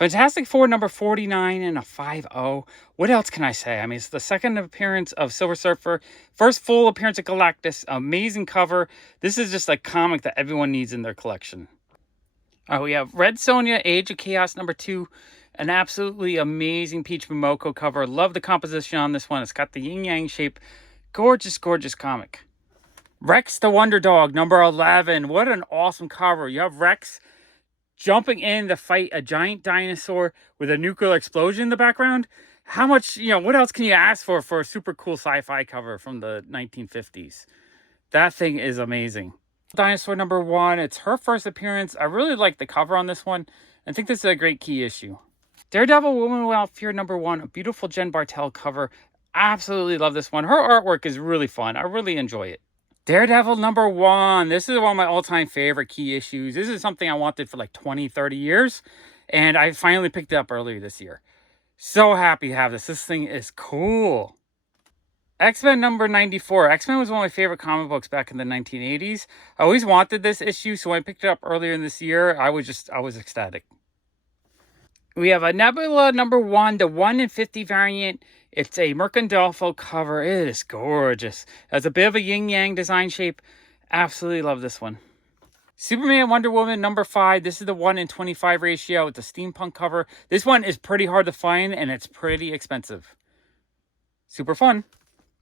Fantastic Four number 49 and a 5-0. What else can I say? I mean, it's the second appearance of Silver Surfer, first full appearance of Galactus. Amazing cover. This is just a comic that everyone needs in their collection. We have Red Sonja, Age of Chaos number 2. An absolutely amazing Peach Momoko cover. Love the composition on this one. It's got the yin-yang shape. Gorgeous, gorgeous comic. Rex the Wonder Dog number 11. What an awesome cover. You have Rex jumping in to fight a giant dinosaur with a nuclear explosion in the background. How much, what else can you ask for a super cool sci-fi cover from the 1950s? That thing is amazing. Dinosaur number 1. It's her first appearance. I really like the cover on this one. I think this is a great key issue. Daredevil Woman Without Fear number 1. A beautiful Jen Bartel cover. Absolutely love this one. Her artwork is really fun. I really enjoy it. Daredevil number 1. This is one of my all-time favorite key issues. This is something I wanted for like 20, 30 years. And I finally picked it up earlier this year. So happy to have this. This thing is cool. X-Men number 94. X-Men was one of my favorite comic books back in the 1980s. I always wanted this issue, so when I picked it up earlier in this year, I was ecstatic. We have a Nebula number 1, the 1 in 50 variant. It's a Mercandolfo cover. It is gorgeous. It has a bit of a yin-yang design shape. Absolutely love this one. Superman Wonder Woman number 5. This is the 1 in 25 ratio. It's a steampunk cover. This one is pretty hard to find, and it's pretty expensive. Super fun.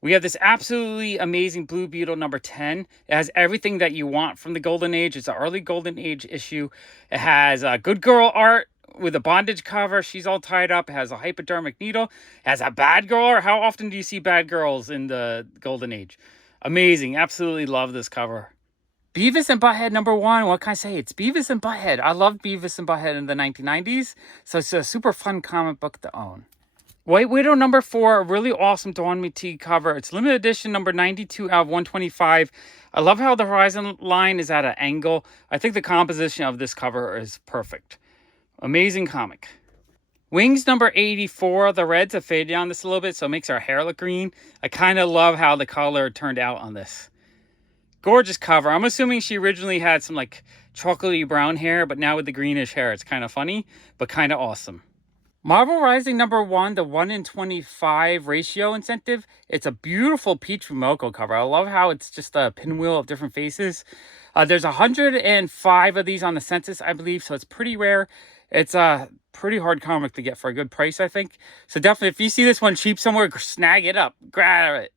We have this absolutely amazing Blue Beetle number 10. It has everything that you want from the Golden Age. It's an early Golden Age issue. It has good girl art with a bondage cover. She's all tied up. It has a hypodermic needle. It has a bad girl. How often do you see bad girls in the Golden Age? Amazing. Absolutely love this cover. Beavis and Butthead number 1. What can I say? It's Beavis and Butthead. I loved Beavis and Butthead in the 1990s. So it's a super fun comic book to own. White Widow number 4, a really awesome Dawn McTeague cover. It's limited edition number 92 out of 125. I love how the horizon line is at an angle. I think the composition of this cover is perfect. Amazing comic. Wings number 84. The reds have faded on this a little bit, so it makes our hair look green. I kind of love how the color turned out on this. Gorgeous cover. I'm assuming she originally had some like chocolatey brown hair, but now with the greenish hair, it's kind of funny, but kind of awesome. Marvel Rising number 1, the 1 in 25 ratio incentive. It's a beautiful Peach Momoko cover. I love how it's just a pinwheel of different faces. There's 105 of these on the census, I believe, so it's pretty rare. It's a pretty hard comic to get for a good price, I think. So definitely, if you see this one cheap somewhere, snag it up. Grab it.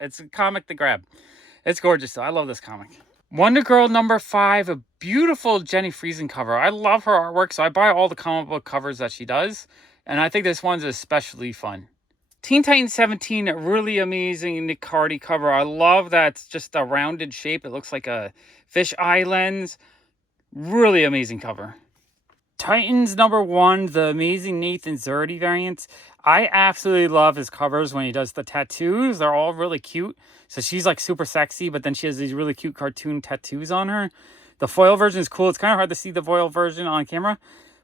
It's a comic to grab. It's gorgeous, though. I love this comic. Wonder Girl number 5, a beautiful Jenny Friesen cover. I love her artwork, so I buy all the comic book covers that she does. And I think this one's especially fun. Teen Titans 17, a really amazing Nick Cardy cover. I love that it's just a rounded shape. It looks like a fish eye lens. Really amazing cover. Titans number 1, the amazing Nathan Zerdy variants. I absolutely love his covers when he does the tattoos. They're all really cute. So she's like super sexy, but then she has these really cute cartoon tattoos on her. The foil version is cool. It's kind of hard to see the foil version on camera,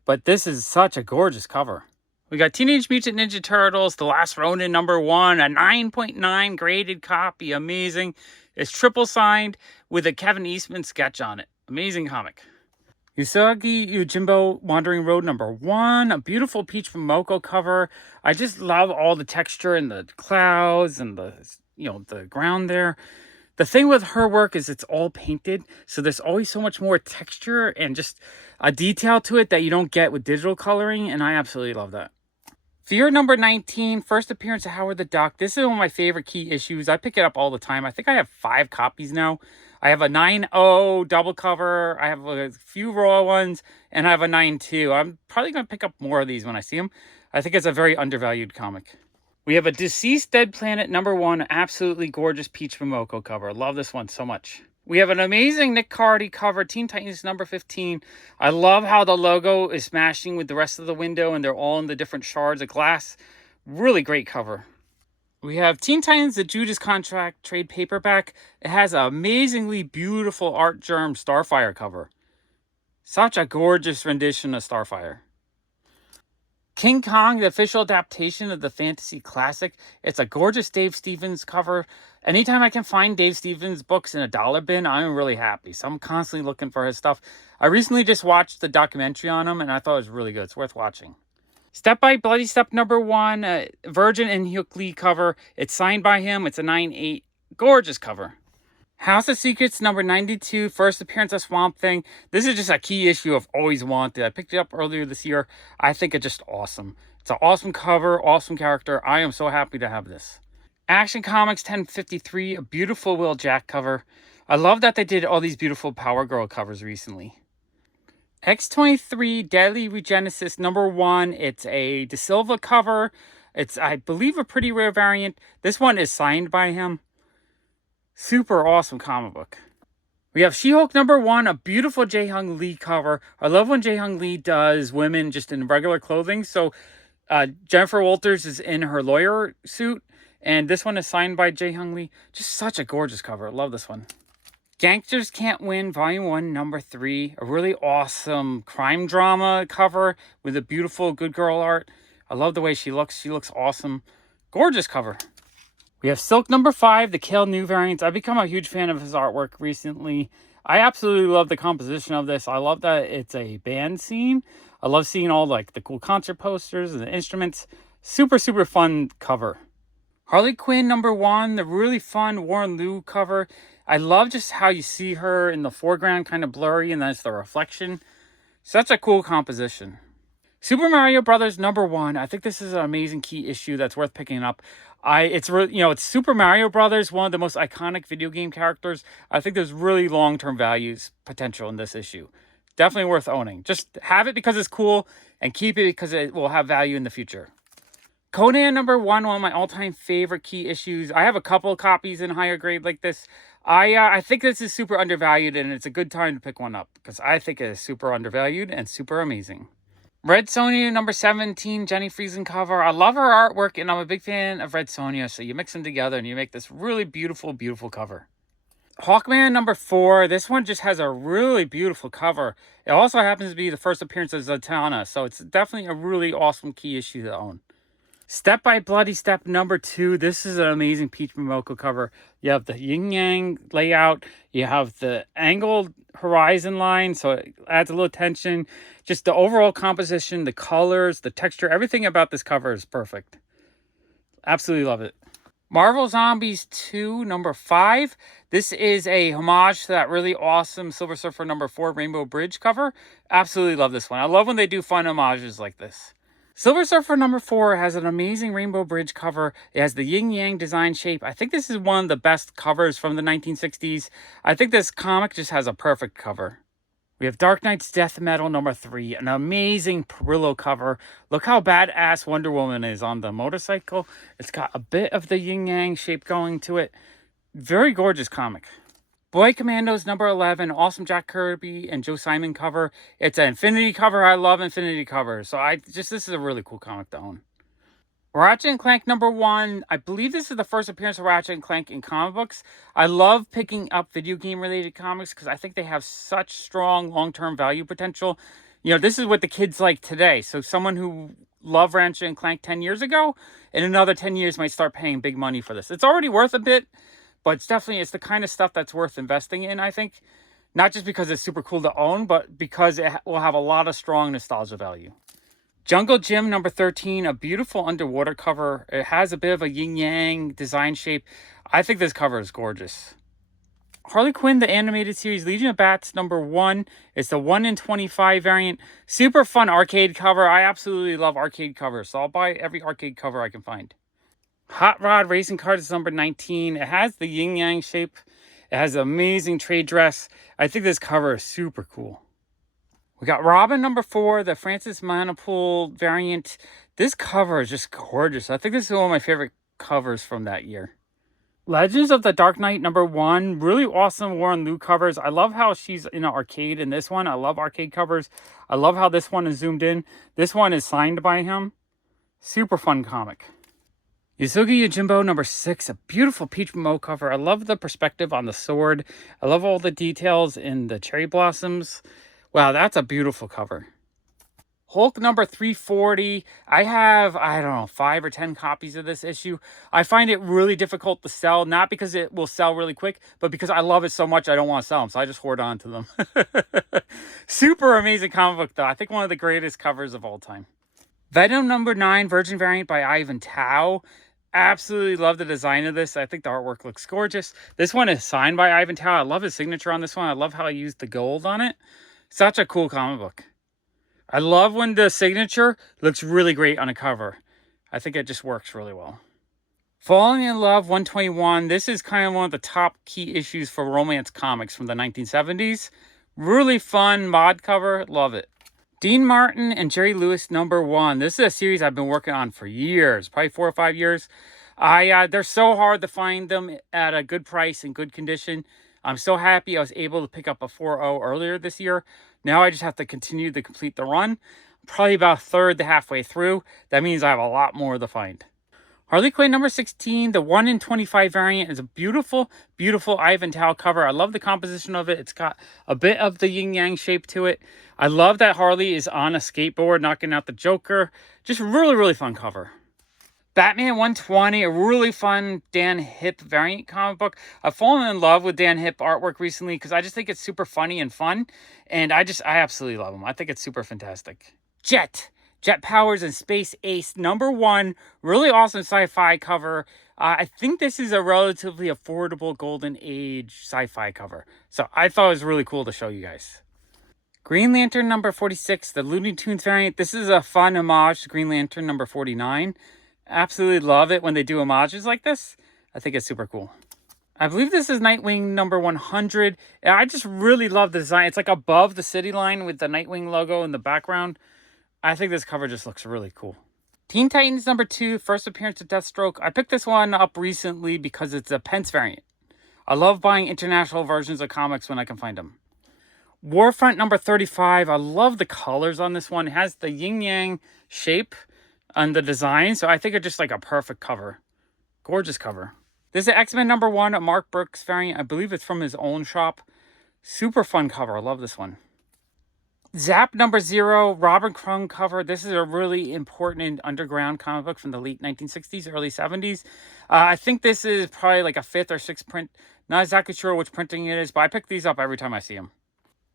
but this is such a gorgeous cover. We got Teenage Mutant Ninja Turtles, The Last Ronin number 1, a 9.9 graded copy. Amazing. It's triple signed with a Kevin Eastman sketch on it. Amazing comic. Usagi Yojimbo Wandering Road number 1, a beautiful Peach Momoko cover. I just love all the texture and the clouds and the ground there. The thing with her work is it's all painted, so there's always so much more texture and just a detail to it that you don't get with digital coloring, and I absolutely love that. Fear number 19, first appearance of Howard the Duck. This is one of my favorite key issues. I pick it up all the time. I think I have 5 copies now. I have a 9.0 double cover. I have a few raw ones, and I have a 9.2. I'm probably going to pick up more of these when I see them. I think it's a very undervalued comic. We have a Deceased Dead Planet number 1, absolutely gorgeous Peach Momoko cover. Love this one so much. We have an amazing Nick Cardy cover, Teen Titans number 15. I love how the logo is smashing with the rest of the window and they're all in the different shards of glass. Really great cover. We have Teen Titans, the Judas Contract trade paperback. It has an amazingly beautiful Art Germ Starfire cover. Such a gorgeous rendition of Starfire. King Kong, the official adaptation of the fantasy classic. It's a gorgeous Dave Stevens cover. Anytime I can find Dave Stevens books in a dollar bin, I'm really happy. So I'm constantly looking for his stuff. I recently just watched the documentary on him, and I thought it was really good. It's worth watching. Step by Bloody Step #1, Virgin and Hyuk Lee cover. It's signed by him. It's a 9/8. Gorgeous cover. House of Secrets #92, first appearance of Swamp Thing. This is just a key issue I've always wanted. I picked it up earlier this year. I think it's just awesome. It's an awesome cover, awesome character. I am so happy to have this. Action Comics 1053, a beautiful Will Jack cover. I love that they did all these beautiful Power Girl covers recently. X-23 Deadly Regenesis #1. It's a De Silva cover. It's, I believe, a pretty rare variant. This one is signed by him. Super awesome comic book. We have She-Hulk #1, a beautiful Jae-Hung Lee cover. I love when Jae-Hung Lee does women just in regular clothing. So Jennifer Walters is in her lawyer suit, and this one is signed by Jae-Hung Lee. Just such a gorgeous cover. I love this one. Gangsters Can't Win, Volume 1, #3. A really awesome crime drama cover with a beautiful good girl art. I love the way she looks. She looks awesome. Gorgeous cover. We have Silk #5, the Kale New variants. I've become a huge fan of his artwork recently. I absolutely love the composition of this. I love that it's a band scene. I love seeing all like the cool concert posters and the instruments. Super, super fun cover. Harley Quinn #1, the really fun Warren Liu cover. I love just how you see her in the foreground, kind of blurry, and then it's the reflection. Such a cool composition. Super Mario Brothers #1. I think this is an amazing key issue that's worth picking up. It's Super Mario Brothers, one of the most iconic video game characters. I think there's really long-term values potential in this issue. Definitely worth owning. Just have it because it's cool and keep it because it will have value in the future. Conan #1, one of my all-time favorite key issues. I have a couple of copies in higher grade like this. I think this is super undervalued, and it's a good time to pick one up because I think it is super undervalued and super amazing. Red Sonja #17, Jenny Friesen cover. I love her artwork, and I'm a big fan of Red Sonja, so you mix them together and you make this really beautiful, beautiful cover. Hawkman #4. This one just has a really beautiful cover. It also happens to be the first appearance of Zatanna, so it's definitely a really awesome key issue to own. Step by Bloody Step #2. This is an amazing Peach Momoko cover. You have the yin-yang layout. You have the angled horizon line, so it adds a little tension. Just the overall composition, the colors, the texture, everything about this cover is perfect. Absolutely love it. Marvel Zombies 2 #5. This is a homage to that really awesome Silver Surfer #4 Rainbow Bridge cover. Absolutely love this one. I love when they do fun homages like this. Silver Surfer #4 has an amazing Rainbow Bridge cover. It has the yin-yang design shape. I think this is one of the best covers from the 1960s. I think this comic just has a perfect cover. We have Dark Knight's Death Metal #3, an amazing Perillo cover. Look how badass Wonder Woman is on the motorcycle. It's got a bit of the yin-yang shape going to it. Very gorgeous comic. Boy Commandos #11, awesome Jack Kirby and Joe Simon cover. It's an Infinity cover. I love Infinity covers. So this is a really cool comic to own. Ratchet and Clank #1. I believe this is the first appearance of Ratchet and Clank in comic books. I love picking up video game related comics because I think they have such strong long-term value potential. You know, this is what the kids like today. So someone who loved Ratchet and Clank 10 years ago, in another 10 years might start paying big money for this. It's already worth a bit. But it's the kind of stuff that's worth investing in, I think. Not just because it's super cool to own, but because it will have a lot of strong nostalgia value. Jungle Gym #13, a beautiful underwater cover. It has a bit of a yin-yang design shape. I think this cover is gorgeous. Harley Quinn, the animated series, Legion of Bats #1. It's the 1 in 25 variant. Super fun arcade cover. I absolutely love arcade covers, so I'll buy every arcade cover I can find. Hot Rod Racing Cards is #19. It has the yin-yang shape. It has an amazing trade dress. I think this cover is super cool. We got Robin #4, the Francis Manapool variant. This cover is just gorgeous. I think this is one of my favorite covers from that year. Legends of the Dark Knight #1. Really awesome Warren Liu covers. I love how she's in an arcade in this one. I love arcade covers. I love how this one is zoomed in. This one is signed by him. Super fun comic. Yusugi Yojimbo #6, a beautiful Peach Momo cover. I love the perspective on the sword. I love all the details in the cherry blossoms. Wow, that's a beautiful cover. Hulk number 340. I have, I don't know, 5 or 10 copies of this issue. I find it really difficult to sell, not because it will sell really quick, but because I love it so much I don't want to sell them, so I just hoard on to them. Super amazing comic book, though. I think one of the greatest covers of all time. Venom number 9, Virgin variant by Ivan Tao. Absolutely love the design of this. I think the artwork looks gorgeous. This one is signed by Ivan Tao. I love his signature on this one. I love how he used the gold on it. Such a cool comic book. I love when the signature looks really great on a cover. I think it just works really well. Falling in Love 121. This is kind of one of the top key issues for romance comics from the 1970s. Really fun mod cover. Love it. Dean Martin and Jerry Lewis number 1. This is a series I've been working on for years, probably 4 or 5 years. They're so hard to find them at a good price and good condition. I'm so happy I was able to pick up a 4.0 earlier this year. Now I just have to continue to complete the run. Probably about a third to halfway through. That means I have a lot more to find. Harley Quinn number 16, the 1 in 25 variant, is a beautiful, beautiful Ivan Tao cover. I love the composition of it. It's got a bit of the yin-yang shape to it. I love that Harley is on a skateboard knocking out the Joker. Just really, really fun cover. Batman 120, a really fun Dan Hip variant comic book. I've fallen in love with Dan Hip artwork recently because I just think it's super funny and fun. And I absolutely love him. I think it's super fantastic. Jet Powers and Space Ace number 1. Really awesome sci-fi cover. I think this is a relatively affordable Golden Age sci-fi cover. So I thought it was really cool to show you guys. Green Lantern number 46, the Looney Tunes variant. This is a fun homage to Green Lantern number 49. Absolutely love it when they do homages like this. I think it's super cool. I believe this is Nightwing number 100. I just really love the design. It's like above the city line with the Nightwing logo in the background. I think this cover just looks really cool. Teen Titans number 2, first appearance of Deathstroke. I picked this one up recently because it's a Pence variant. I love buying international versions of comics when I can find them. Warfront number 35. I love the colors on this one. It has the yin-yang shape on the design, so I think it's just like a perfect cover. Gorgeous cover. This is X-Men number 1, a Mark Brooks variant. I believe it's from his own shop. Super fun cover. I love this one. Zap number 0, Robert Crumb cover. This is a really important underground comic book from the late 1960s, early 70s. I think this is probably like a 5th or 6th print. Not exactly sure which printing it is, but I pick these up every time I see them.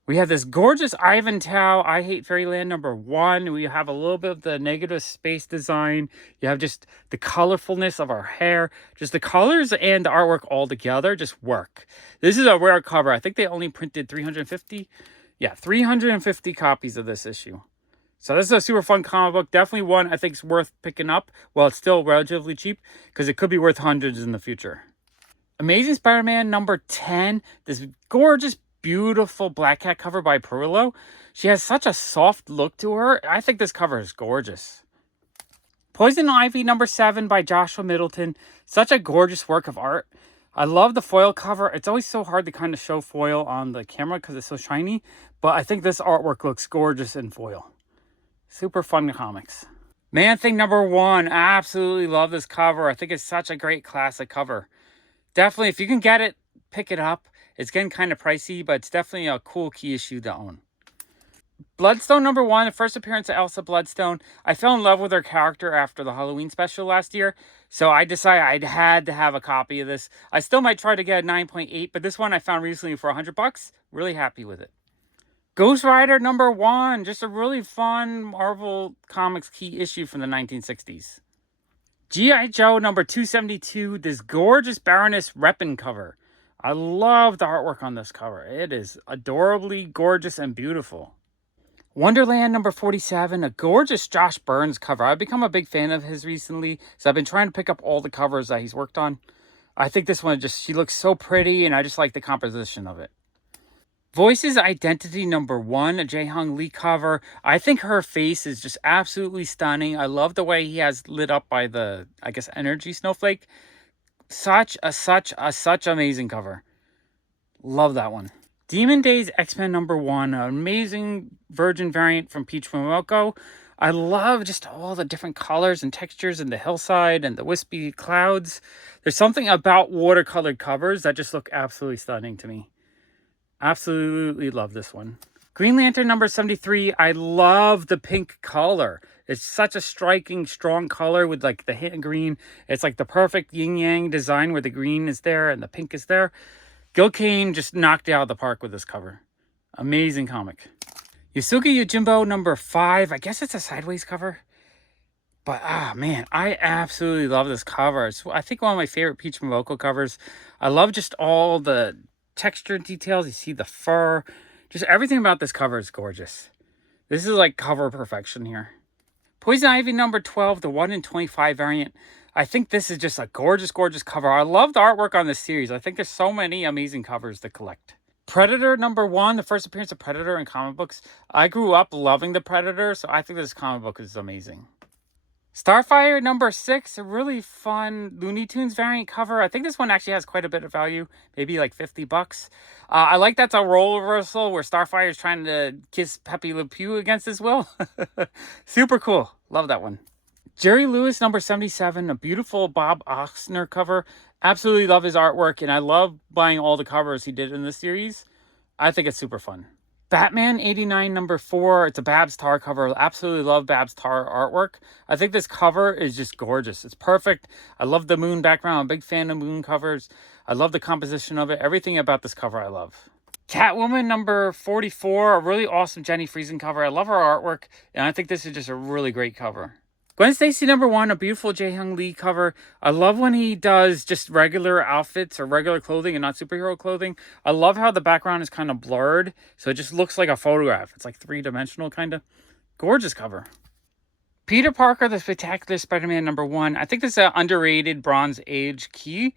We have this gorgeous Ivan Tao, I Hate Fairyland number 1. We have a little bit of the negative space design. You have just the colorfulness of our hair. Just the colors and the artwork all together just work. This is a rare cover. I think they only printed 350. Yeah, 350 copies of this issue. So this is a super fun comic book. Definitely one I think is worth picking up. Well, it's still relatively cheap because it could be worth hundreds in the future. Amazing Spider-Man number 10. This gorgeous, beautiful Black Cat cover by Perillo. She has such a soft look to her. I think this cover is gorgeous. Poison Ivy number 7 by Joshua Middleton. Such a gorgeous work of art. I love the foil cover. It's always so hard to kind of show foil on the camera because it's so shiny. But I think this artwork looks gorgeous in foil. Super fun comics. Man-Thing number 1. I absolutely love this cover. I think it's such a great classic cover. Definitely, if you can get it, pick it up. It's getting kind of pricey, but it's definitely a cool key issue to own. Bloodstone number 1, the first appearance of Elsa Bloodstone. I fell in love with her character after the Halloween special last year, so I decided I had to have a copy of this. I still might try to get a 9.8, but this one I found recently for $100. Really happy with it. Ghost Rider number 1, just a really fun Marvel Comics key issue from the 1960s. G.I. Joe number 272, this gorgeous Baroness Reppin cover. I love the artwork on this cover. It is adorably gorgeous and beautiful. Wonderland number 47, a gorgeous Josh Burns cover. I've become a big fan of his recently, so I've been trying to pick up all the covers that he's worked on. I think this one she looks so pretty, and I just like the composition of it. Voices Identity number 1, a Jae-Hong Lee cover. I think her face is just absolutely stunning. I love the way he has lit up by the, I guess, energy snowflake. Such amazing cover. Love that one. Demon Days X-Men number 1, an amazing Virgin variant from Peach Momoko. I love just all the different colors and textures and the hillside and the wispy clouds. There's something about watercolored covers that just look absolutely stunning to me. Absolutely love this one. Green Lantern number 73. I love the pink color. It's such a striking, strong color with like the hint of green. It's like the perfect yin-yang design where the green is there and the pink is there. Gil Kane just knocked it out of the park with this cover. Amazing comic. Yusuke Yojimbo number 5. I guess it's a sideways cover. But, man, I absolutely love this cover. It's, I think, one of my favorite Peach Momoko covers. I love just all the texture details. You see the fur. Just everything about this cover is gorgeous. This is like cover perfection here. Poison Ivy number 12, the 1 in 25 variant. I think this is just a gorgeous, gorgeous cover. I love the artwork on this series. I think there's so many amazing covers to collect. Predator number 1, the first appearance of Predator in comic books. I grew up loving the Predator, so I think this comic book is amazing. Starfire number 6, a really fun Looney Tunes variant cover. I think this one actually has quite a bit of value, maybe like $50. I like that's a role reversal where Starfire is trying to kiss Pepe Le Pew against his will. Super cool. Love that one. Jerry Lewis number 77, a beautiful Bob Oxner cover. Absolutely love his artwork, and I love buying all the covers he did in this series. I think it's super fun. Batman 89 number 4. It's a Babs Tarr cover. Absolutely love Babs Tarr artwork. I think this cover is just gorgeous. It's perfect. I love the moon background. I'm a big fan of moon covers. I love the composition of it. Everything about this cover I love. Catwoman number 44. A really awesome Jenny Friesen cover. I love her artwork, and I think this is just a really great cover. Gwen Stacy number 1, a beautiful Jae-Hyung Lee cover. I love when he does just regular outfits or regular clothing and not superhero clothing. I love how the background is kind of blurred, so it just looks like a photograph. It's like three-dimensional kind of. Gorgeous cover. Peter Parker, the Spectacular Spider-Man number 1. I think this is an underrated Bronze Age key.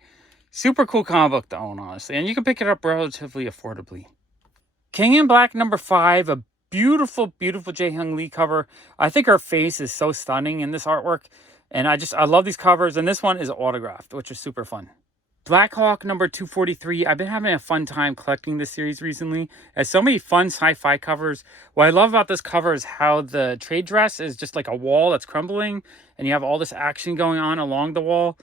Super cool comic book to own, honestly. And you can pick it up relatively affordably. King in Black number 5, a beautiful, beautiful Jae-Hyung Lee cover. I think her face is so stunning in this artwork. And I love these covers. And this one is autographed, which is super fun. Black Hawk number 243. I've been having a fun time collecting this series recently. There's so many fun sci-fi covers. What I love about this cover is how the trade dress is just like a wall that's crumbling. And you have all this action going on along the wall.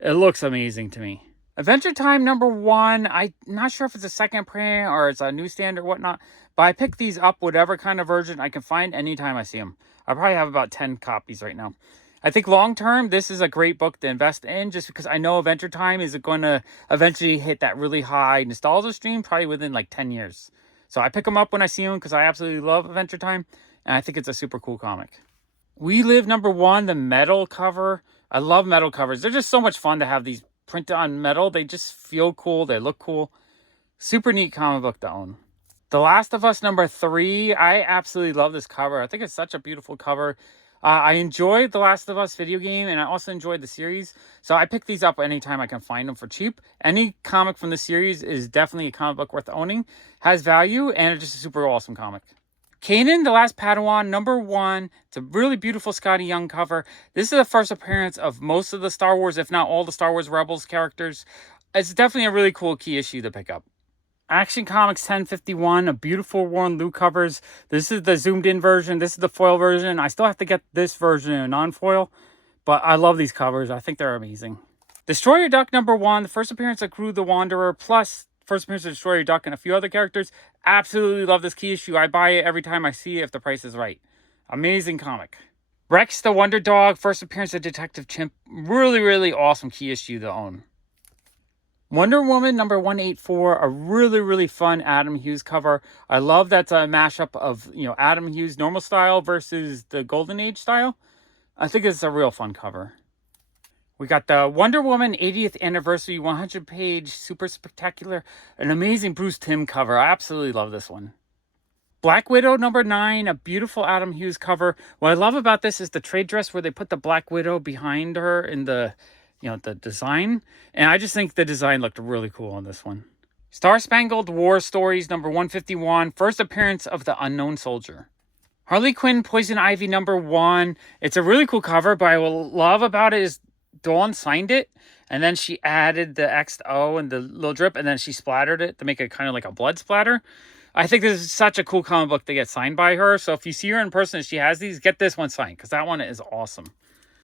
It looks amazing to me. Adventure Time number 1. I'm not sure if it's a second print or it's a newsstand or whatnot. But I pick these up, whatever kind of version I can find anytime I see them. I probably have about 10 copies right now. I think long term, this is a great book to invest in just because I know Adventure Time is going to eventually hit that really high nostalgia stream probably within like 10 years. So I pick them up when I see them because I absolutely love Adventure Time. And I think it's a super cool comic. We Live number 1, the metal cover. I love metal covers. They're just so much fun to have these printed on metal. They just feel cool. They look cool. Super neat comic book to own. The Last of Us number 3. I absolutely love this cover. I think it's such a beautiful cover. I enjoyed The Last of Us video game, and I also enjoyed the series. So I pick these up anytime I can find them for cheap. Any comic from the series is definitely a comic book worth owning. Has value, and it's just a super awesome comic. Kanan, The Last Padawan, number 1. It's a really beautiful Scotty Young cover. This is the first appearance of most of the Star Wars, if not all the Star Wars Rebels characters. It's definitely a really cool key issue to pick up. Action Comics 1051, a beautiful Warren Lu covers. This is the zoomed in version. This is the foil version. I still have to get this version in non-foil, but I love these covers. I think they're amazing. Destroyer Duck number 1, the first appearance of Crew the Wanderer, plus first appearance of Destroyer Duck and a few other characters. Absolutely love this key issue. I buy it every time I see it if the price is right. Amazing comic. Rex the Wonder Dog, first appearance of Detective Chimp. Really, really awesome key issue to own. Wonder Woman number 184, a really, really fun Adam Hughes cover. I love that's a mashup of, Adam Hughes normal style versus the Golden Age style. I think it's a real fun cover. We got the Wonder Woman 80th Anniversary 100-page super spectacular, an amazing Bruce Timm cover. I absolutely love this one. Black Widow number 9, a beautiful Adam Hughes cover. What I love about this is the trade dress where they put the Black Widow behind her in the design. And I just think the design looked really cool on this one. Star Spangled War Stories number 151, first appearance of the Unknown Soldier. Harley Quinn Poison Ivy number 1. It's a really cool cover, but what I love about it is Dawn signed it, and then she added the XO and the little drip, and then she splattered it to make it kind of like a blood splatter. I think this is such a cool comic book to get signed by her. So if you see her in person and she has these, get this one signed because that one is awesome.